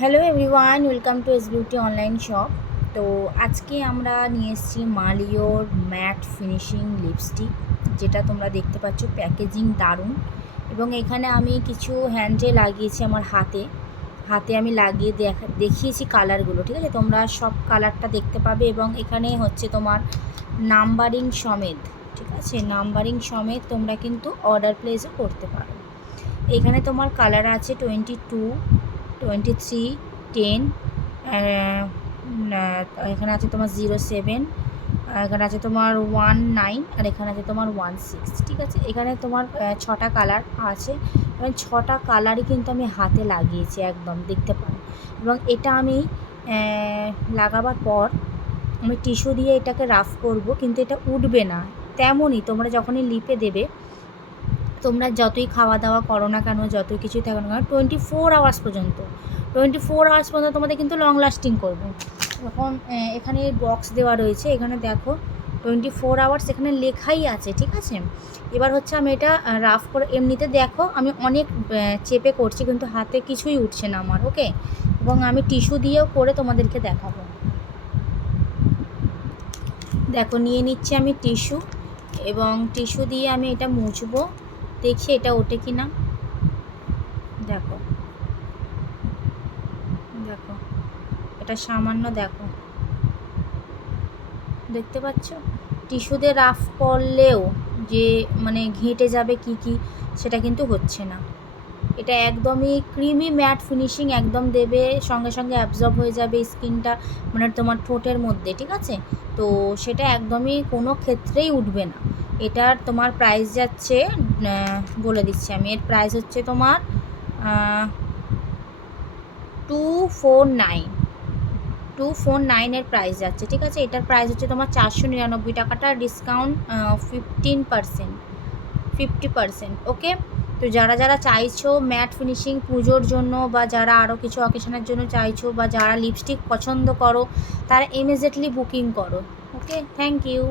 Hello everyone, welcome to S beauty online shop. তো আজকে আমরা নিয়ে এসেছি মালিওর ম্যাট ফিনিশিং লিপস্টিক, যেটা তোমরা দেখতে পাচ্ছ প্যাকেজিং দারুণ। এবং এখানে আমি কিছু হ্যান্ডে লাগিয়েছি আমার হাতে হাতে আমি লাগিয়ে দেখিয়েছি কালারগুলো, ঠিক আছে? তোমরা সব কালারটা দেখতে পাবে এবং এখানে হচ্ছে তোমার নাম্বারিং সমেত, ঠিক আছে? নাম্বারিং সমেত তোমরা কিন্তু অর্ডার প্লেসও করতে পারো। এখানে তোমার কালার আছে 22, 23, 10, এখানে আছে তোমার 07, এখানে আছে তোমার 19, আর এখানে আছে তোমার 16, ঠিক আছে? এখানে তোমার 6টা কালার আছে এবং 6টা কালারই কিন্তু আমি হাতে লাগিয়েছি, একদম দেখতে পারো। এবং এটা আমি লাগাবার পর আমি টিস্যু দিয়ে এটাকে রাফ করব, কিন্তু এটা উঠবে না। তেমনই তোমরা যখনই লিপে দেবে, তোমরা যতই খাওয়া দাওয়া করো না কেন, যতই কিছুই থাকো না কেন, 24 আওয়ার্স পর্যন্ত তোমাদের কিন্তু লং লাস্টিং করবে। এখন এখানে বক্স দেওয়া রয়েছে, এখানে দেখো 24 আওয়ার্স এখানে লেখাই আছে, ঠিক আছে? এবার হচ্ছে আমি এটা রাফ করে, এমনিতে দেখো আমি অনেক চেপে করছি কিন্তু হাতে কিছুই উঠছে না আমার, ওকে? এবং আমি টিস্যু দিয়েও করে তোমাদেরকে দেখাবো। দেখো নিয়ে নিচ্ছি আমি টিস্যু, এবং টিস্যু দিয়ে আমি এটা মুছবো, দেখছি এটা ওঠে কি না। দেখো দেখো এটা সামান্য, দেখো দেখতে পাচ্ছ টিস্যুতে রাফ করলেও যে মানে ঘেঁটে যাবে কি সেটা কিন্তু হচ্ছে না। এটা একদমই ক্রিমি ম্যাট ফিনিশিং একদম দেবে, সঙ্গে সঙ্গে অ্যাবজর্ব হয়ে যাবে স্কিনটা, মানে তোমার ঠোঁটের মধ্যে, ঠিক আছে? তো সেটা একদমই কোনো ক্ষেত্রেই উঠবে না। এটার তোমার প্রাইস যাচ্ছে, বলে দিচ্ছি আমি, এর প্রাইস হচ্ছে তোমার 249, 249 প্রাইস যাচ্ছে, ঠিক আছে? এটার প্রাইস হচ্ছে তোমার 499 টাকাটা, ডিসকাউন্ট 50%, ওকে? তো যারা যারা চাইছো ম্যাট ফিনিশিং পুজোর জন্য, বা যারা আরও কিছু অকেশনের জন্য চাইছো, বা যারা লিপস্টিক পছন্দ করো, তারা ইমিডিয়েটলি বুকিং করো, ওকে? Thank you.